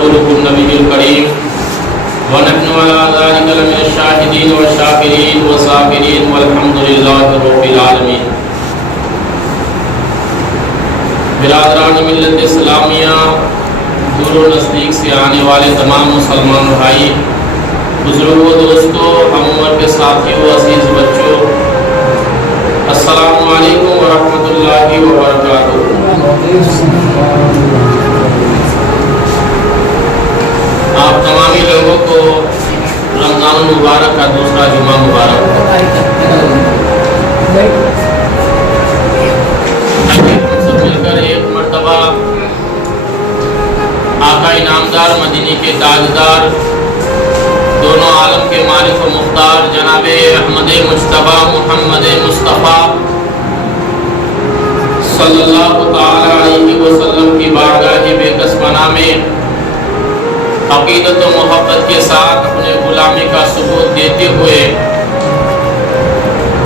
ورسوله النبي الكريم ونحن على ذلك لمن الشاهدين والشاكرين والصابرين والحمد لله رب العالمين۔ برادران ملت اسلامیہ، دور و نزدیک سے آنے والے تمام مسلمان بھائی، بزرگوں، دوستوں، ہم عمر کے ساتھیوں، عزیز بچوں، السلام علیکم ورحمۃ اللہ وبرکاتہ۔ آپ تمامی لوگوں کو رمضان المبارک کا دوسرا جمعہ مبارک۔ ہم سب مل کر ایک مرتبہ آقا انعامدار مدینی کے تاجدار، دونوں عالم کے مالک و مختار جناب احمد مجتبی محمد مصطفیٰ صلی اللہ تعالی علیہ وسلم کی بارگاہ بے کس پناہ میں عقیدت و محبت کے ساتھ اپنے غلامی کا ثبوت دیتے ہوئے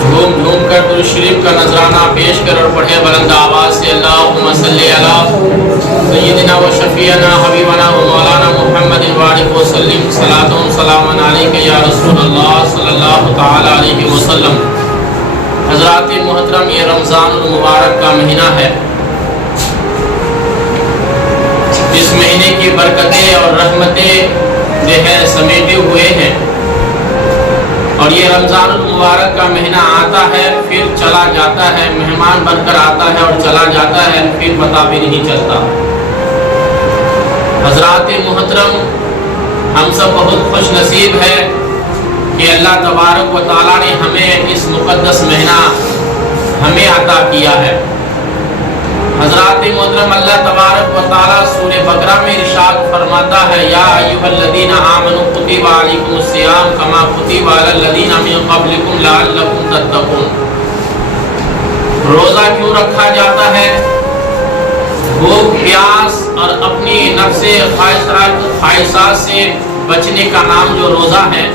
جھوم جھوم کر درود شریف کا نذرانہ پیش کر اور پڑھے بلند آواز سے اللہم صلی علی سیدنا و شفیعنا حبیبنا و مولانا محمد وآلہ وسلم صلاۃ و سلام علیک یا رسول اللہ صلی اللہ تعالی علیہ وسلم۔ حضرات محترم، یہ رمضان المبارک کا مہینہ ہے۔ اس مہینے کی برکتیں اور رحمتیں زہر سمیٹے ہوئے ہیں، اور یہ رمضان المبارک کا مہینہ آتا ہے پھر چلا جاتا ہے، مہمان بن کر آتا ہے اور چلا جاتا ہے، پھر پتہ بھی نہیں چلتا۔ حضرات محترم، ہم سب بہت خوش نصیب ہے کہ اللہ تبارک و تعالیٰ نے ہمیں اس مقدس مہینہ ہمیں عطا کیا ہے۔ حضرات محترم، اللہ تبارک و تعالیٰ سورہ بقرہ میں ارشاد فرماتا ہے یا ایھا الذین آمنوا کتب علیکم الصیام کما کتب علی الذین من قبلکم لعلکم تتقون۔ روزہ کیوں رکھا جاتا ہے؟ بھوک پیاس اور اپنی نفس خواہشات سے بچنے کا نام جو روزہ ہے۔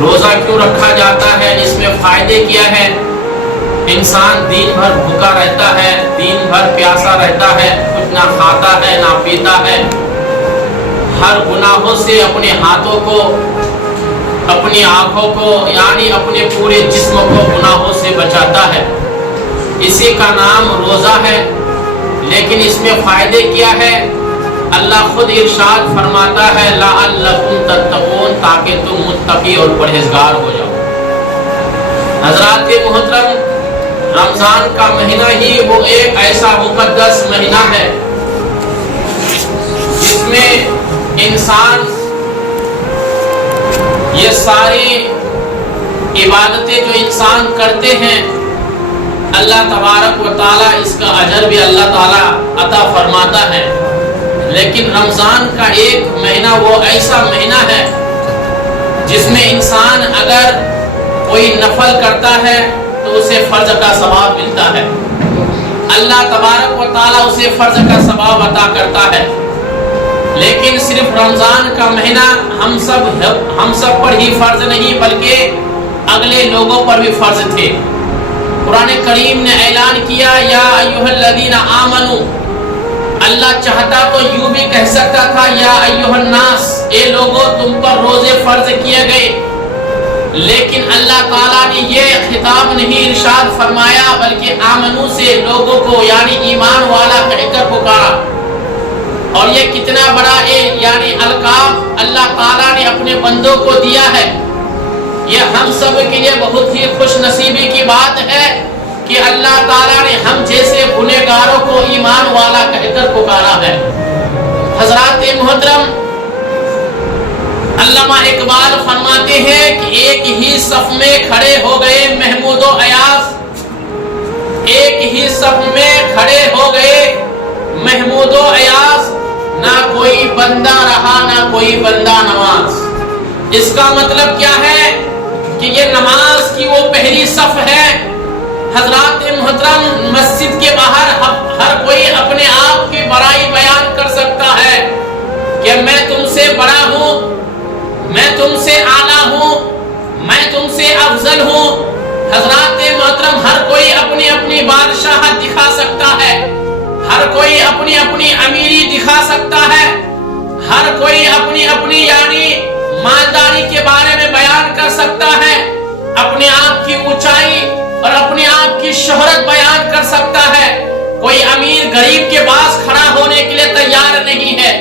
روزہ کیوں رکھا جاتا ہے؟ اس میں فائدے کیا ہے؟ انسان دن بھر بھوکا رہتا ہے، دن بھر پیاسا رہتا ہے، کچھ نہ کھاتا ہے نہ پیتا ہے، ہر گناہوں سے اپنے ہاتھوں کو، اپنی آنکھوں کو، یعنی اپنے پورے جسم کو گناہوں سے بچاتا ہے۔ اسی کا نام روزہ ہے۔ لیکن اس میں فائدے کیا ہے؟ اللہ خود ارشاد فرماتا ہے لعلکم تتقون، تاکہ تم متقی اور پرہیزگار ہو جاؤ۔ حضرات محترم، رمضان کا مہینہ ہی وہ ایک ایسا مقدس مہینہ ہے جس میں انسان یہ ساری عبادتیں جو انسان کرتے ہیں، اللہ تبارک و تعالیٰ اس کا اجر بھی اللہ تعالیٰ عطا فرماتا ہے۔ لیکن رمضان کا ایک مہینہ وہ ایسا مہینہ ہے جس میں انسان اگر کوئی نفل کرتا ہے تو اسے فرض کا ثواب ملتا ہے، اللہ تبارک و تعالیٰ اسے فرض کا ثواب عطا کرتا ہے۔ لیکن صرف رمضان کا مہینہ ہم سب پر ہی فرض نہیں بلکہ اگلے لوگوں پر بھی فرض تھے۔ قرآن کریم نے اعلان کیا یا ایھا الذین آمنوا، اللہ چاہتا تو یوں بھی کہہ سکتا تھا یا ایھا الناس، اے لوگوں تم پر روزے فرض کیے گئے، لیکن اللہ تعالیٰ نے یہ خطاب نہیں ارشاد فرمایا بلکہ آمنو سے لوگوں کو یعنی ایمان والا کہہ کر پکارا۔ اور یہ کتنا بڑا یعنی القاب اللہ تعالیٰ نے اپنے بندوں کو دیا ہے۔ یہ ہم سب کے لیے بہت ہی خوش نصیبی کی بات ہے کہ اللہ تعالیٰ نے ہم جیسے گنہگاروں کو ایمان والا کہہ کر پکارا ہے۔ حضرات محترم، علامہ اقبال فرماتے ہیں کہ ایک ہی صف میں کھڑے ہو گئے محمود و ایاز، ایک ہی صف میں کھڑے ہو گئے محمود و ایاز، نہ کوئی بندہ رہا نہ کوئی بندہ نماز۔ اس کا مطلب کیا ہے کہ یہ نماز کی وہ پہلی صف ہے۔ حضرات محترم، مسجد کے باہر ہر کوئی اپنے آپ کی بڑائی بیان کر سکتا ہے کہ میں تم سے بڑا ہوں، میں تم سے اعلیٰ ہوں، میں تم سے افضل ہوں۔ حضرات محترم، ہر کوئی اپنی اپنی بادشاہت دکھا سکتا ہے، ہر کوئی اپنی اپنی امیری دکھا سکتا ہے، ہر کوئی اپنی اپنی یعنی مالداری کے بارے میں بیان کر سکتا ہے، اپنے آپ کی اونچائی اور اپنے آپ کی شہرت بیان کر سکتا ہے۔ کوئی امیر غریب کے پاس کھڑا ہونے کے لیے تیار نہیں ہے،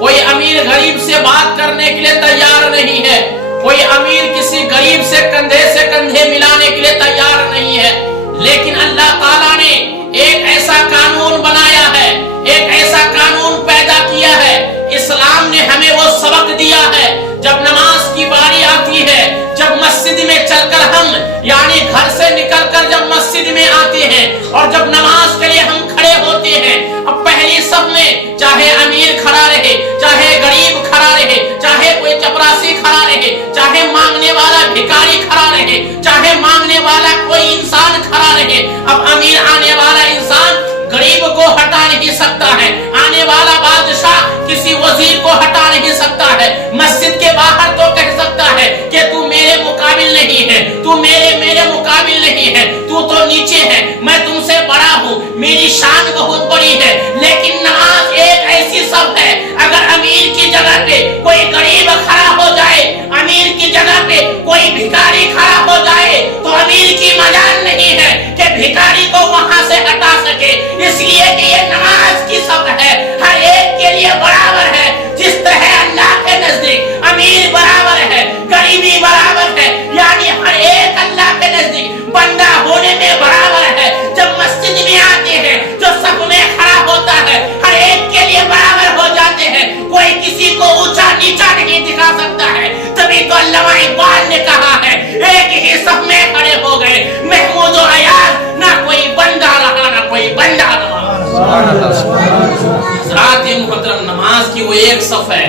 کوئی امیر غریب سے بات کرنے کے لیے تیار نہیں ہے، کوئی امیر کسی غریب سے کندھے ملانے کے لیے تیار نہیں ہے۔ لیکن اللہ تعالیٰ نے ایک ایسا قانون بنایا ہے، ایک ایسا قانون پیدا کیا ہے، اسلام نے ہمیں وہ سبق دیا ہے۔ جب نماز کی باری آتی ہے، جب مسجد میں چل کر ہم یعنی گھر سے نکل کر جب مسجد میں آتے ہیں اور جب نماز کے لیے ہم کھڑے ہوتے ہیں، اب پہلی صف میں چاہے امیر کھڑا رہے، چاہے غریب کھڑا رہے، چاہے کوئی چپراسی کھڑا رہے، چاہے مانگنے والا بھکاری کھڑا رہے، چاہے مانگنے والا کوئی انسان کھڑا رہے، اب امیر آنے والا انسان غریب کو ہٹا نہیں سکتا ہے، آنے والا بادشاہ کسی وزیر کو ہٹا نہیں سکتا ہے۔ مسجد کے باہر تو کہہ سکتا ہے کہ تو میرے مقابل نہیں ہے، تو میرے مقابل نہیں ہے، تو نیچے ہے، میں تم سے بڑا ہوں، میری شان بہت بڑی ہے۔ لیکن نماز ایک ایسی صف ہے، اگر امیر کی جگہ پہ کوئی غریب کھڑا ہو جائے، امیر کی جگہ پہ کوئی بھکاری کھڑا ہو جائے تو امیر کی مجال نہیں ہے کہ بھکاری کو وہاں سے ہٹا سکے، اس لیے کہ یہ نماز کی صف ہے، ہر ایک کے لیے برابر ہے۔ جس طرح اللہ کے نزدیک امیر برابر ہے، غریبی برابر ہے، یعنی ہر ایک اللہ کے نزدیک بندہ ہونے میں برابر ہے۔ جب مسجد میں آتے ہیں، جو صف میں کھڑا ہوتا ہے، ہر ایک کے لیے برابر ہو جاتے ہیں، کوئی کسی کو اونچا نیچا نہیں دکھا سکتا ہے۔ تبھی تو علامہ اقبال نے کہا ہے ایک ہی صف میں کھڑے ہو گئے محمود و ایاز، نہ کوئی بندہ رہا نہ کوئی بندہ رہا۔ حضرات محترم، نماز کی وہ ایک صف ہے،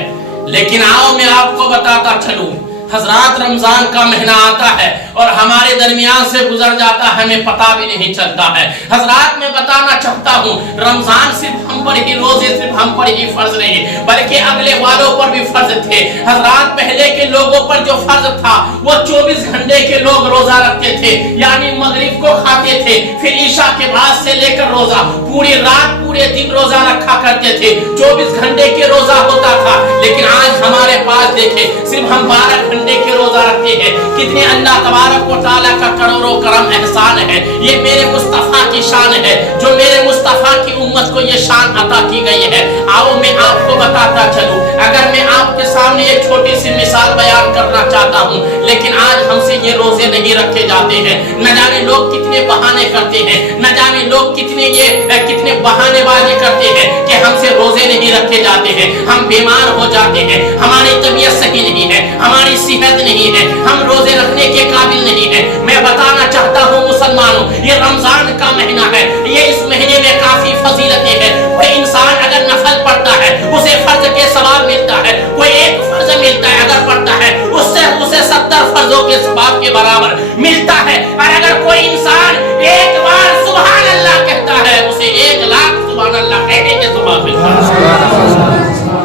لیکن آؤ میں آپ کو بتاتا چلوں، حضرات رمضان کا مہینہ آتا ہے اور ہمارے درمیان سے گزر جاتا ہے، ہمیں پتہ بھی نہیں چلتا ہے۔ حضرات میں بتانا چاہتا ہوں، رمضان صرف ہم پر ہی، روزے صرف ہم پر ہی فرض نہیں بلکہ اگلے والوں پر بھی فرض تھے۔ حضرات پہلے کے لوگوں پر جو فرض تھا وہ 24 گھنٹے کے لوگ روزہ رکھتے تھے، یعنی مغرب کو کھاتے تھے، پھر عشاء کے بعد سے لے کر روزہ پوری رات پورے دن روزہ رکھا کرتے تھے، 24 گھنٹے کے روزہ ہوتا تھا۔ لیکن آج ہمارے پاس دیکھیں صرف ہم 12 گھنٹے کے روزہ رکھتے ہیں۔ کتنے اللہ تبارک و تعالیٰ کا کروڑوں کرم احسان ہے، یہ میرے مصطفیٰ کی شان ہے، جو میرے مصطفیٰ کی امت کو یہ شان عطا کی گئی ہے۔ آؤ میں آپ کو بتاتا چلوں، اگر میں آپ کے سامنے ایک چھوٹی سی مثال بیان کرنا چاہتا ہوں، لیکن آج ہم سے یہ روزے نہیں رکھے جاتے ہیں۔ نہ جانے لوگ کتنے بہانے کرتے ہیں، نہ جانے لوگ کتنے بہانے بازی کرتے ہیں کہ ہم سے روزے نہیں رکھے جاتے ہیں، ہم بیمار ہو جاتے ہیں، ہماری طبیعت صحیح نہیں ہے، ہماری صحت نہیں ہے، ہم روزے رکھنے کے قابل نہیں ہے۔ میں بتانا چاہتا ہوں مسلمانوں، یہ رمضان کا مہینہ ہے، یہ اس مہینے میں کافی فضیلتیں ہیں۔ کوئی انسان اگر نفل پڑھتا ہے اسے فرض کے ثواب ملتا ہے، کوئی ایک فرض ملتا ہے اگر پڑھتا ہے اسے 70 فرضوں کے ثواب کے برابر ملتا ہے، اور اگر کوئی انسان ایک بار سبحان اللہ کہتا ہے اسے 1 لاکھ سبحان اللہ کہنے کے ثواب ملتا ہے۔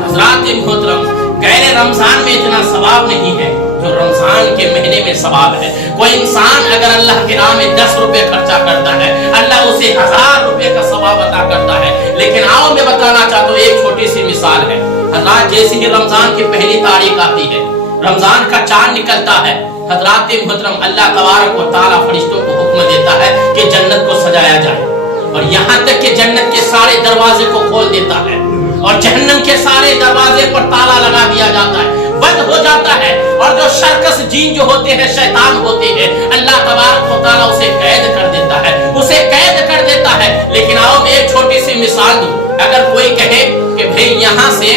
حضرات محترم، غیر رمضان میں اتنا ثواب نہیں ہے جو رمضان کے مہینے میں ثواب ہے۔ کوئی انسان اگر اللہ کے راہ میں 10 روپے خرچہ کرتا ہے، اللہ اسے 1000 روپے کا ثواب عطا کرتا ہے۔ لیکن آؤ میں بتانا چاہتا ہوں، ایک چھوٹی سی مثال ہے۔ حضرات جیسے ہی رمضان کی پہلی تاریخ آتی ہے، رمضان کا چاند نکلتا ہے، حضرات محترم اللہ تبارک و تعالیٰ فرشتوں کو حکم دیتا ہے کہ جنت کو سجایا جائے، اور یہاں تک کہ جنت کے سارے دروازے کو کھول دیتا ہے اور جہنم کے سارے دروازے پر تالا لگا دیا جاتا ہے، بند ہو جاتا ہے، اور جو شرکس جین جو ہوتے ہیں، شیطان ہوتے ہیں، اللہ تبارک و تعالیٰ اسے قید کر دیتا ہے، اسے قید کر دیتا ہے۔ لیکن آؤ میں ایک چھوٹی سی مثال دوں، اگر کوئی کہے کہ بھئی یہاں سے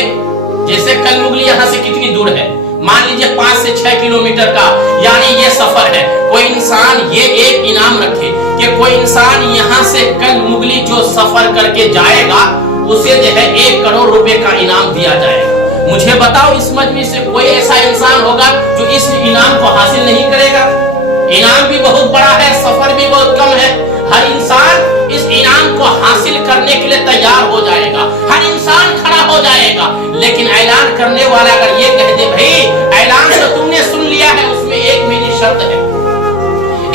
جیسے کل مغلی یہاں سے کتنی دور ہے، مان لیجئے 5 سے 6 کلومیٹر کا یعنی یہ سفر ہے، کوئی انسان یہ ایک انعام رکھے کہ کوئی انسان یہاں سے کل مغلی جو سفر کر کے جائے گا اسے جو ہے 1 کروڑ روپے کا انعام دیا جائے گا۔ مجھے بتاؤ اس مجلس سے کوئی ایسا انسان ہوگا جو اس انعام کو حاصل نہیں کرے گا؟ انعام بھی بہت بڑا ہے، سفر بھی بہت کم ہے، ہر انسان اس انعام کو حاصل کرنے کے لیے تیار ہو جائے گا، ہر انسان کھڑا ہو جائے گا۔ لیکن اعلان کرنے والا اگر یہ کہہ دے بھائی اعلان تو تم نے سن لیا ہے، اس میں ایک میری شرط ہے،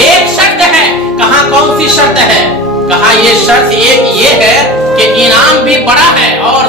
ایک شرط ہے، کہاں کون سی شرط ہے؟ کہا یہ شرط ایک یہ ہے کہ انعام بھی بڑا ہے اور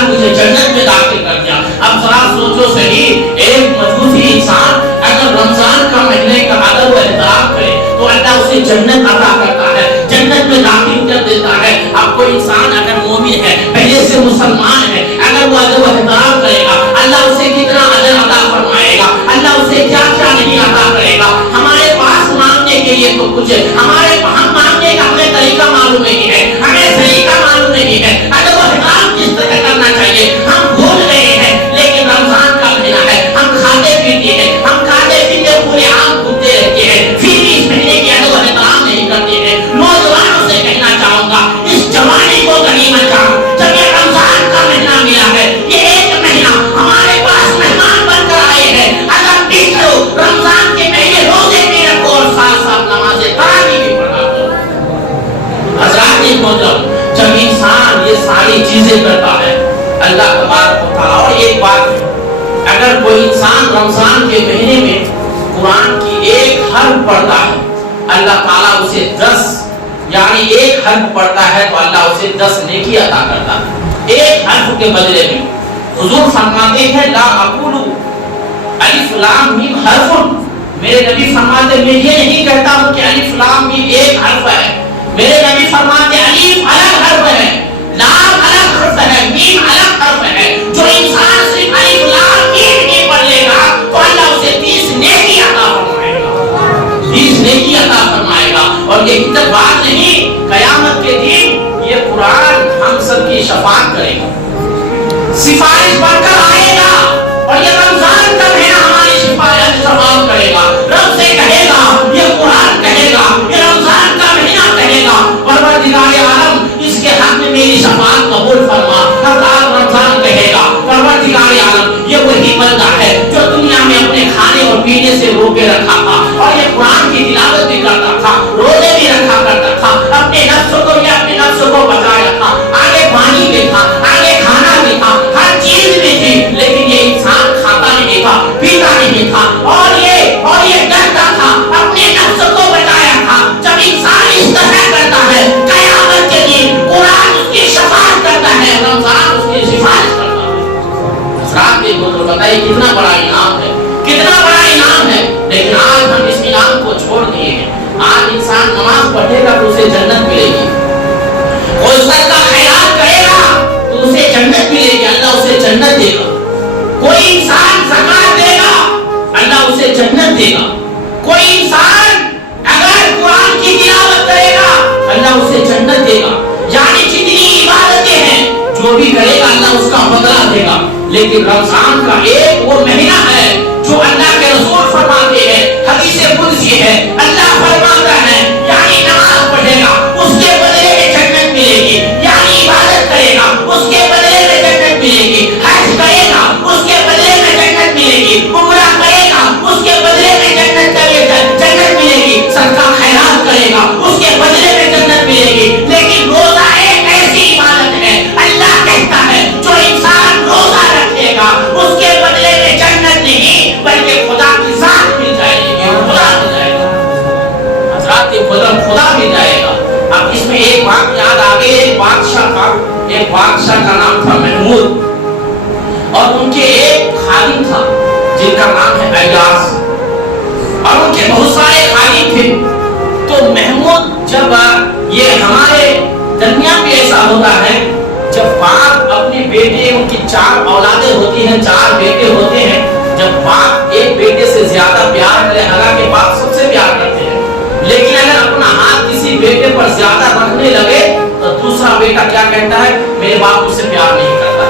اللہ مجھے جنت میں داخل کر دیا۔ اب ذرا سوچو صحیح، ایک مجوسی انسان اگر رمضان کا مہینے کا ادب و احترام کرے تو اللہ اسے جنت عطا کرتا ہے، جنت میں داخل کر دیتا ہے۔ اب کوئی انسان اگر مومن ہے، پہلے سے مسلمان ہے، اگر وہ ادب و احترام کرے گا اللہ اسے کتنا اجر عطا فرمائے گا، اللہ اسے کیا کیا نہیں عطا کرے گا۔ ہمارے پاس مانگنے کے لیے تو کچھ ہے، ہم مانگنے کا ہمیں طریقہ معلوم نہیں ہے، ہمیں طریقہ معلوم نہیں ہے، ادب و احترام کس طرح کرنا چاہیے ہم بھول گئے ہیں۔ لیکن رمضان کا مہینہ ہے، ہم کھاتے پیتے ہیں، ہم کھاتے پیتے پورے عام گھومتے رہتے ہیں، پھر بھی اس مہینے کی ادب و احترام نہیں کرتے ہیں۔ نوجوانوں سے کہنا چاہوں گا اس جوانی کو غنیمت جانو، جب یہ رمضان کا مہینہ ملا ہے، یہ ایک مہینہ ہمارے پاس مہمان بن کر آئے ہیں، اگر بھی کرو رمضان کے مہینے روزے بھی رکھو اور ساتھ ساتھ نماز تراویح بھی پڑھا کرو۔ حضرات محترم، جب انسان یہ ساری چیزیں کرتا ہے اللہ تبارک و تعالیٰ، اور ایک بات ہے اگر کوئی انسان رمضان کے مہینے میں قرآن کی ایک حرف پڑھتا ہے اللہ تعالیٰ اسے 10 یعنی ایک حرف پڑھتا ہے تو اللہ اسے 10 نیکی عطا کرتا ہے ایک حرف کے بدلے میں۔ حضور فرماتے ہیں لا اقول الف لام میم حرف، میرے نبی فرماتے میں یہ نہیں کہتا ہوں کہ الف لام میم ایک حرف ہے، میرے نبی فرماتے الف الگ حرف ہے، لام الگ حرف ہے، میم الگ حرف ہے۔ جو انسان صرف الف لام میم نہیں پڑھ لے گا تو اللہ اسے 30 نیکی عطا فرمائے گا، 30 نیکی عطا فرمائے گا۔ اور یہ اتنا بات نہیں، قیامت کے دن یہ قرآن ہم سب کی شفاعت کرے گا، سفارش بن کر آئے گا، اور یہ رمضان کا مہینہ ہماری شفاعت کرے گا، رب سے کہے گا، یہ قرآن کہے گا، یہ رمضان کا مہینہ کہے گا پروردگار عالم اس کے حق میں میری شفاعت قبول فرما۔ رمضان کہے گا پروردگار عالم یہ وہی بندہ ہے جو دنیا میں اپنے کھانے اور پینے سے روکے رکھا تھا، اور یہ قرآن کی تلاوت بھی کرتا تھا، روزے بھی رکھا کرتا تھا، اپنے نفس کو بچائے رکھا، آگے پانی بھی تھا، آگے کھانا بھی تھا، ہر چیز بھی تھی، لیکن یہ انسان کھاتا نہیں تھا، پیتا نہیں تھا، اور یہ ڈرتا تھا، اپنے نفس کو بچایا تھا۔ جب انسان اس طرح کرتا ہے قیامت کے دن قرآن اس کی شفاعت کرتا ہے، رمضان اس کی سفارش کرتا ہے۔ حضرات یہ تو بتائیے کتنا بڑا انعام ہے، کتنا بڑا انعام ہے، لیکن آج ہم اس انعام کو چھوڑ دیے ہیں۔ آج انسان نماز پڑھے گا تو اسے جنت ملے گی، کوئی صدقہ خیرات کرے گا تو اسے جنت ملے گی، اللہ اسے جنت دے گا۔ کوئی انسان زکات دے گا اللہ اسے جنت دے گا، کوئی انسان اگر قرآن کی تلاوت کرے گا اللہ اسے جنت دے گا۔ یعنی جتنی عبادتیں ہیں جو بھی کرے گا اللہ اس کا بدلہ دے گا۔ لیکن رمضان کا ایک وہ مہینہ ہے جو اللہ کے رسول فرماتے ہیں، حدیث قدسی ہے، اللہ فرماتا ہے یعنی نماز پڑھے گا اس کے بدلے میں جنت ملے گی، یعنی عبادت کرے گا اس کے بدلے میں جنت ملے گی، حج کرے گا اس کے بدلے میں جنت ملے گی، عمرہ کرے گا اس کے بدلے میں جنت ملے گی، صدقہ خیرات کرے گا اس کے بدلے میں جنت ملے گی۔ لیکن روزہ ایک ایسی عبادت ہے اللہ کہتا ہے جو انسان روزہ رکھے گا اس کے بدلے میں جنت نہیں بلکہ خدا کی ذات مل جائے گی، خدا مل جائے گا، حضرات خدا مل جائے گا۔ اب اس میں ایک بات یاد آ گئی، ایک بادشاہ کا نام تھا محمود، اور ان کے ایک خادم تھا جن کا نام ہے ایاس، اور ان کے بہت سارے خادم تھے۔ تو محمود جب یہ ہمارے درمیان بھی ایسا ہوتا ہے جب باپ اپنے بیٹے، ان کی 4 اولادیں ہوتی ہیں، 4 بیٹے ہوتے ہیں، جب باپ ایک بیٹے سے زیادہ پیار کرے، حالانکہ باپ سب سے پیار کرتے ہیں، لیکن اگر اپنا ہاتھ کسی بیٹے پر زیادہ رکھنے لگے تو دوسرا بیٹا کیا کہتا ہے، میرے باپ مجھ سے پیار نہیں کرتا،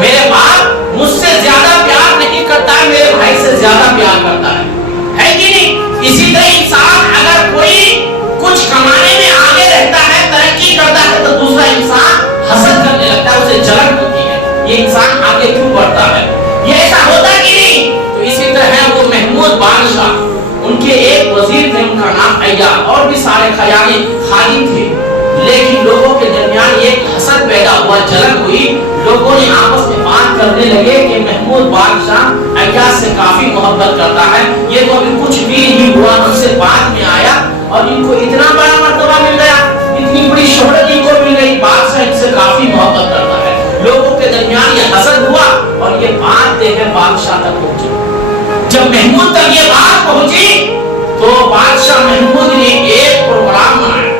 میرے باپ مجھ سے زیادہ پیار نہیں کرتا ہے، میرے بھائی سے زیادہ پیار کرتا ہے کہ نہیں؟ اسی طرح انسان اگر کوئی کچھ کمانے میں آگے رہتا ہے، ترقی کرتا ہے، تو دوسرا انسان حسد کرنے لگتا ہے، اسے جلن ہوتی ہے، یہ انسان آگے کیوں بڑھتا ہے، یہ ایسا ہوتا کہ نہیں؟ تو اسی طرح وہ محمود بادشاہ، ان کے ایک وزیر تھے، ان کا نام ایاز، اور بھی سارے خادم تھے، لیکن لوگوں کے درمیان ایک حسد پیدا ہوا، جلن ہوئی، لوگوں نے آپس میں بات کرنے لگے کہ محمود بادشاہ ایاز سے کافی محبت کرتا ہے، یہ تو ابھی کچھ بھی نہیں ہوا، ہم سے بعد میں آیا اور ان کو اتنا بڑا مرتبہ مل گیا، اتنی بڑی شہرت ان کو مل گئی، بادشاہ ان سے کافی محبت کرتا ہے۔ لوگوں کے درمیان یہ حسد ہوا اور یہ بات دے کر بادشاہ تک پہنچی. جب محمود تک یہ بات پہنچی تو بادشاہ محمود نے ایک پروگرام بنایا.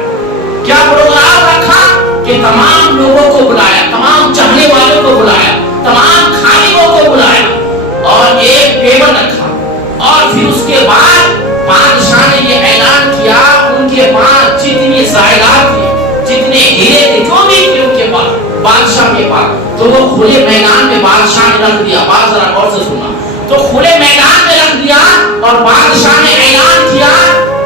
کیا پروگرام رکھا کہ تمام لوگوں کو بلایا, تمام چاہنے والوں کو بلایا, تمام خادموں کو بلایا اور ایک ٹیبل رکھا. اور پھر اس کے بعد بادشاہ نے یہ اعلان کیا ان کے پاس جتنی زائدات تھی, جتنے ہیرے تھے, جو بھی تھے ان کے پاس, بادشاہ کے پاس, تو وہ کھلے میدان میں بادشاہ نے رکھ دیا. بات ذرا غور سے سننا. تو کھلے میدان میں رکھ دیا اور بادشاہ نے اعلان کیا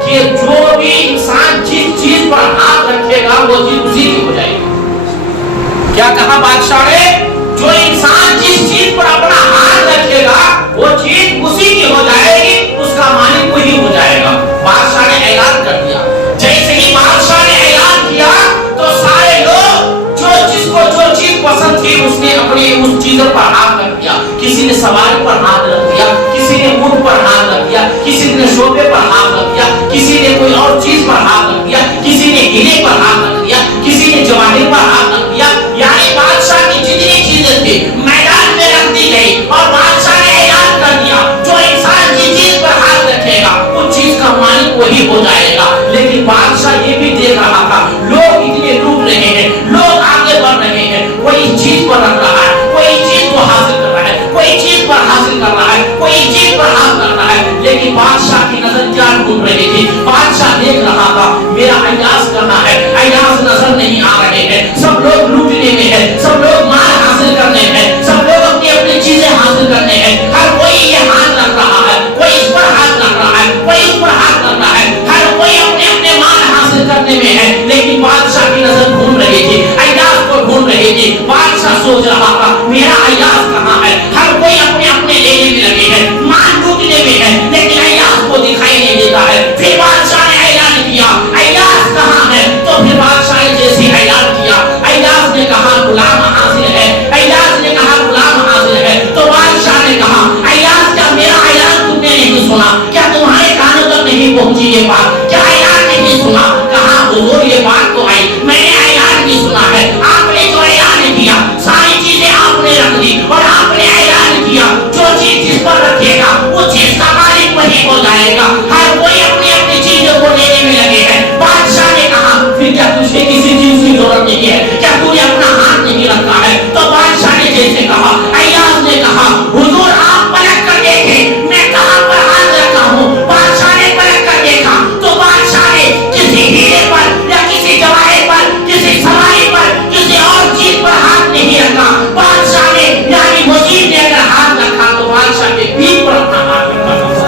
کہ جو بھی انسان جس چیز پر ہاتھ رکھے گا وہ چیز اسی کی ہو جائے گی. کیا کہا بادشاہ نے؟ جو انسان جس چیز پر اپنا ہاتھ رکھے گا وہ چیز اسی کی ہو جائے گی, اس کا مالک وہی ہو جائے گا. بادشاہ نے اعلان کر دیا. جیسے ہی بادشاہ نے اعلان کیا تو سارے لوگ جس کو جو چیز پسند تھی اس نے اپنی اس چیزوں پر ہاتھ رکھ دیا. کسی نے سواری پر ہاتھ رکھ دیا, کسی نے اونٹ پر ہاتھ رکھ دیا, کسی نے شعبے پر ہاتھ رکھ دیا, کسی نے کوئی اور چیز پر ہاتھ رکھ دیا, کسی نے ہیرے پر ہاتھ رکھ دیا, کسی نے جواہر پر ہاتھ رکھ دیا. یعنی بادشاہ کی جتنی چیزیں تھی میدان میں رکھ دی گئی اور بادشاہ نے اعلان کر دیا جو انسان جس چیز پر ہاتھ رکھے گا اس چیز کا مالک وہی ہو جائے گا. لیکن بادشاہ یہ بھی دیکھ رہا تھا لوگ اتنے ڈوب رہے ہیں, لوگ آگے بڑھ رہے ہیں, کوئی چیز پر رکھ رہا ہے, کوئی چیز کو حاصل کر رہا ہے, کوئی چیز پر حاصل کر رہا ہے, کوئی چیز پر حاصل کر رہا ہے. لیکن بادشاہ کی نظر کیا ڈھونڈ رہی تھی؟ بادشاہ دیکھ رہا تھا میرا ایاز کہاں ہے, ایاز نظر نہیں آ رہے ہیں. سب لوگ لوٹنے میں ہے, سب لوگ مال حاصل کرنے ہیں, سب لوگ اپنی اپنی چیزیں حاصل کرنے ہیں. ہر کوئی یہ ہاتھ رکھ رہا ہے, کوئی اس پر ہاتھ رکھ رہا ہے, کوئی اس پر ہاتھ رکھ رہا ہے, ہر کوئی اپنے اپنے مال حاصل کرنے میں ہے. لیکن بادشاہ کی نظر ڈھونڈ رہی تھی, ایاز کو ڈھونڈ رہی تھی. بادشاہ سوچ رہا تھا میرا ایاز کہاں ہے. ہر کوئی اپنے اپنے لینے میں لگے ہیں, مال لوٹنے میں ہے, لیکن ایاز کو دکھائی نہیں دیتا ہے. پھر بادشاہ نے اعلان کیا ایاز کہاں ہے. تو پھر بادشاہ نے جیسے اعلان کیا, ایاز نے کہا غلام حاضر ہے, ایاز نے کہا غلام حاضر ہے. تو بادشاہ نے کہا ایاز کیا میرا اعلان تم نے نہیں سنا؟ کیا تمہارے کانوں تک نہیں پہنچی یہ بات؟ کیا اعلان نہیں سنا؟ کہا حضور یہ بات تو آئی, میں نے اعلان نہیں سنا ہے. آپ نے جو اعلان کیا ساری چیزیں آپ نے رکھ دی اور آپ نے اعلان کیا جو چیز جس پر رکھے گا وہ چیز کا مالک وہی ہو جائے گا. ہر کوئی اپنی اپنی چیزوں کو لینے میں لگے ہیں. بادشاہ نے کہا پھر کیا تجھے کسی چیز کی ضرورت نہیں ہے؟ کیا تو نے اپنا ہاتھ نہیں رکھا ہے؟ تو بادشاہ نے جیسے کہا, ایاز نے کہا حضور آپ پلٹ کر دیکھیں میں کہاں پر ہاتھ رکھا ہوں. بادشاہ نے پلٹ کر دیکھا تو بادشاہ نے کسی ہیرے پر یا کسی جواہر پر, کسی سواری پر, کسی اور چیز پر ہاتھ نہیں رکھا. بادشاہ نے یعنی وزیر نے اگر ہاتھ رکھا تو بادشاہ کے پیٹھ پر اپنا ہاتھ رکھا تھا.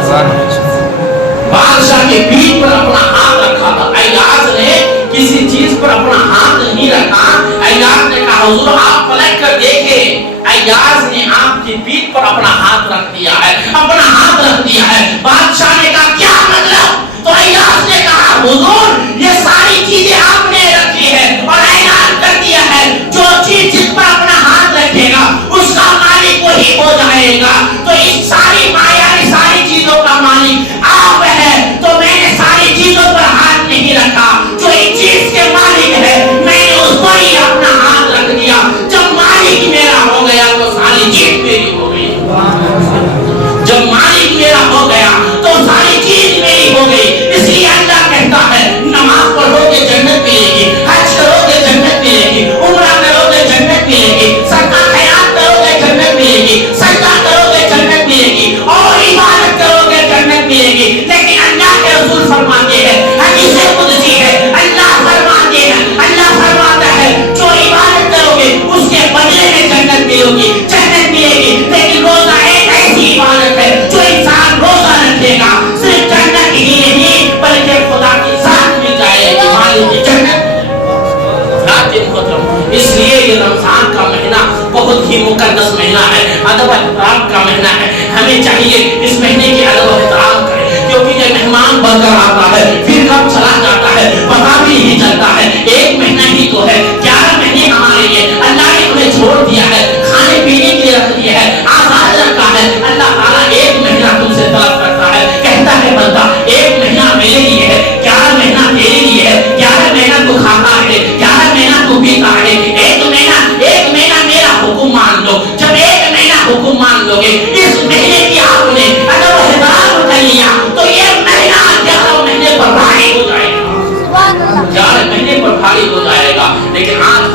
بادشاہ کے پیٹھ پر اپنا ہاتھ رکھا تھا. ایاز نے کسی چیز پر اپنا ہاتھ نہیں رکھا. ایاز نے کہا حضور آپ پلٹ کر دیکھیں. ایاز نے آپ کی پیٹھ پر اپنا ہاتھ رکھ دیا ہے, اپنا ہاتھ رکھ دیا ہے. بادشاہ نے کہا کیا مطلب؟ تو ایاز نے کہا حضور یہ ساری چیزیں آپ نے رکھی ہے اور اعلان کر دیا ہے جو چیز جس پر اپنا ہاتھ رکھے گا اس کا مالک وہی ہو جائے گا. تو اس ساری مایا ساری چیزوں کا مالک آپ ہے. تو میں نے ساری چیزوں پر ہاتھ نہیں رکھا, جو ایک چیز کے مالک ہے میں نے اس پر ہی اپنا ہاتھ رکھ دیا. جب مالک میرا ہو گیا تو ساری چیز میری ہو گئی. جب مالک میرا ہو گیا تو ساری چیز میری ہو گئی. اس لیے اللہ کہتا ہے نماز پڑھو گے جنت ملے گی, حج کرو گے جنت ملے گی, عمرہ کرو گے جنت ملے گی, صدقہ خیرات کرو گے جنت ملے گی, سجدہ کرو گے جنت ملے گی, اور عبادت کرو گے جنت ملے گی. لیکن اللہ کے رسول فرماتے ہیں, حدیث قدسی ہے, اللہ فرماتے ہیں, اللہ فرماتا ہے جو عبادت کرو گے اس کے بدلے میں جنت ملے گی, جنت ملے گی. لیکن روزہ ایک ایسی عبادت ہے جو انسان روزہ رکھے گا صرف جنت ہی نہیں بلکہ خدا کی ذات مل جائے گی, مالک کی جنت. اس لیے یہ رمضان کا مہینہ بہت ہی مقدس مہینہ ہے, ادب و احترام کا مہینہ ہے. ہمیں چاہیے اس مہینے کی ادب و احترام کریں, کیونکہ یہ مہمان بن کر آتا ہے پھر کب چلا جاتا ہے پتا بھی نہیں چلتا ہے. ایک مہینہ ہی تو ہے, 11 مہینے ہمارے لیے اللہ نے ہمیں چھوڑ دیا ہے, کھانے پینے کے لیے رکھ دیا ہے, آزاد رکھا ہے. اللہ تعالیٰ ایک مہینہ تم سے طلب کرتا ہے, کہتا ہے بندہ ایک مہینہ میرے لیے ہے, 11 مہینہ تیرے لیے ہے. 11 مہینہ تو کھاتا ہے, 11 مہینہ تو پیتا ہے, ایک مہینہ میرا حکم مان لو.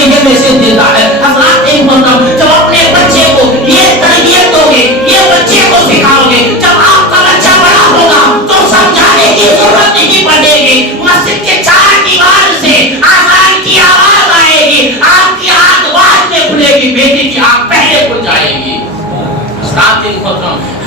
ہمیں یہ میسج دیتا ہے حضرات ایک مطلب جب اپنے بچے کو یہ تربیت دو گے یہ بچے کو سکھاؤ گے جب آپ کا بچہ بڑا ہوگا تو سمجھانے کی ضرورت نہیں پڑے گی مسجد کے چار دیوار سے آزان کی آواز آئے گی آپ کی آنکھ بعد میں کھلے گی بیٹی کی آنکھ پہلے کھل جائے گی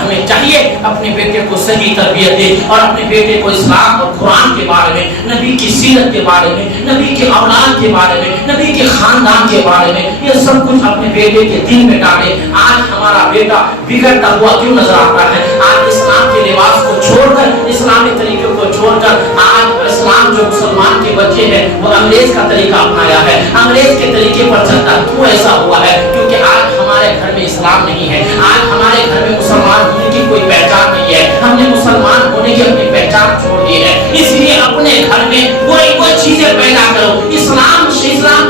ہمیں چاہیے اپنے بیٹے کو صحیح تربیت دے اور اپنے بیٹے کو اسلام اور قرآن کے بارے میں نبی کی سیرت کے بارے میں نبی کے اولاد کے بارے میں نبی کے خاندان کے بارے میں یہ سب کچھ اپنے بیٹے کے دل میں ڈالے آج ہمارا بیٹا بگڑتا ہوا کیوں نظر آتا ہے آج اسلام کے لباس کو چھوڑ کر اسلامی طریقوں کو چھوڑ کر آج اسلام جو مسلمان کے بچے ہیں وہ انگریز کا طریقہ اپنایا ہے انگریز کے طریقے پر چلتا کیوں ایسا ہوا ہے کیونکہ آج ہمارے گھر میں اسلام نہیں ہے آج ہمارے گھر میں مسلمان ہونے کی کوئی پہچان نہیں ہے ہم نے مسلمان ہونے کی اپنی پہچان چھوڑ دی ہے اس لیے اپنے گھر میں وہ چیزیں پیدا کرو اسلام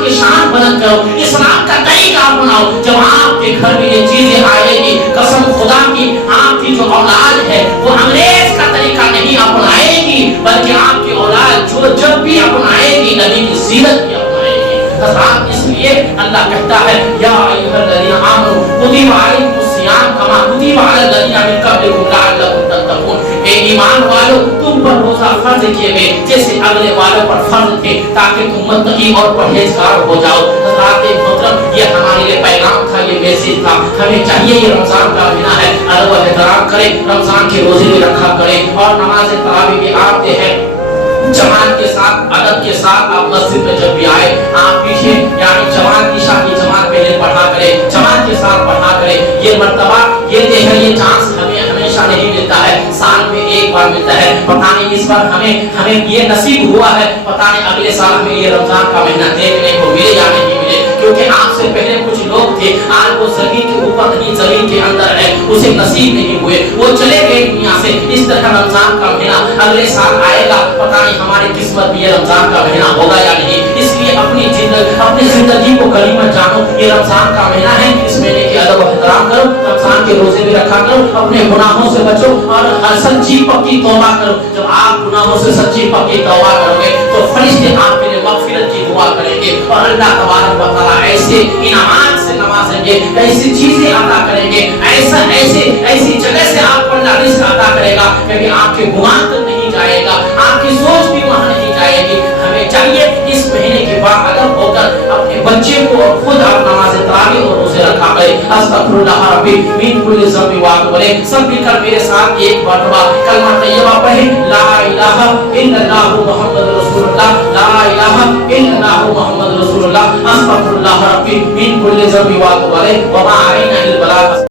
کی شان بلند کرو اسلام کا طریقہ اپناؤ جب آپ کے گھر میں یہ چیزیں آئے گی قسم خدا کی آپ کی جو اولاد ہے وہ انگریز کا طریقہ نہیں اپنائے گی بلکہ آپ کی اولاد جو جب بھی اپنائے گی نبی کی سیرت بھی اپنائے گی حضرات اس لیے اللہ کہتا ہے یا ایھا الذین آمنوا کتب علیکم الصیام کما کتب علی الذین من قبلکم لعلکم تتقون اے ایمان والو تم پر روزہ فرض کیے گئے جیسے اگلے والوں پر فرض تھے تاکہ تم متقی اور پرہیزگار ہو جاؤ حضرات محترم یہ ہمارے لیے پیغام تھا یہ میسج تھا ہمیں چاہیے یہ رمضان کا مہینہ ہے ادب و احترام کریں رمضان کے روزے بھی رکھا کریں اور نماز تراویح بھی آتے ہیں جماعت کے ساتھ ادب کے ساتھ آپ مسجد میں جب بھی آئے آپ پیچھے یعنی جماعت عشاء کی جماعت پہلے پڑھا کریں جماعت کے ساتھ پڑھا کریں یہ مرتبہ یہ دیکھیں یہ چانس ہمیں ہمیشہ نہیں ملتا ہے سال میں ایک بار ملتا ہے پتہ نہیں اس بار ہمیں یہ نصیب ہوا ہے پتہ نہیں اگلے سال ہمیں یہ رمضان کا مہینہ دیکھنے کو ملے یا نہیں ملے کیونکہ آپ سے پہلے کچھ لوگ تھے آج وہ زمین کے اوپر نہیں زمین کے اندر ہے اسے نصیب نہیں ہوئے وہ چلے گئے دنیا سے اس طرح رمضان کا مہینہ اگلے سال آئے گا پتہ نہیں ہماری قسمت بھی یہ رمضان کا مہینہ ہوگا یا نہیں اس لیے اپنی زندگی کو غنیمت جانو یہ رمضان کا مہینہ ہے اس مہینے کے ادب و احترام کرو رمضان کے روزے بھی رکھا کرو اپنے گناہوں سے بچو اور سچی پکی توبہ کرو جب آپ گناہوں سے سچی پکی توبہ کرو گے تو فرشتے آپ کے لیے مغفرت کی دعا کریں گے اور اللہ تبارک و تعالیٰ ایسے انعامات سے نوازیں گے ایسی چیزیں عطا کریں گے ایسی جگہ سے آپ کو اللہ رزق عطا کرے گا کہ آپ کے گمان تک نہیں جائے گا آپ کی سوچ بھی وہاں نہیں جائے گی ہمیں چاہیے اس مہینے کے بعد ادب ہو کر اپنے بچے کو اور خود آپ نماز تراویح اور روزے رکھا کریں استغفر اللہ ربی من کل ذنب واتوب الیہ سب مل کر میرے ساتھ ایک مرتبہ کلمہ طیبہ پڑھیں لا الہ الا اللہ محمد رسول اللہ لا الہ الا اللہ محمد رسول اللہ استغفر اللہ ربی من کل ذنب واتوب الیہ وما علینا الا البلاغ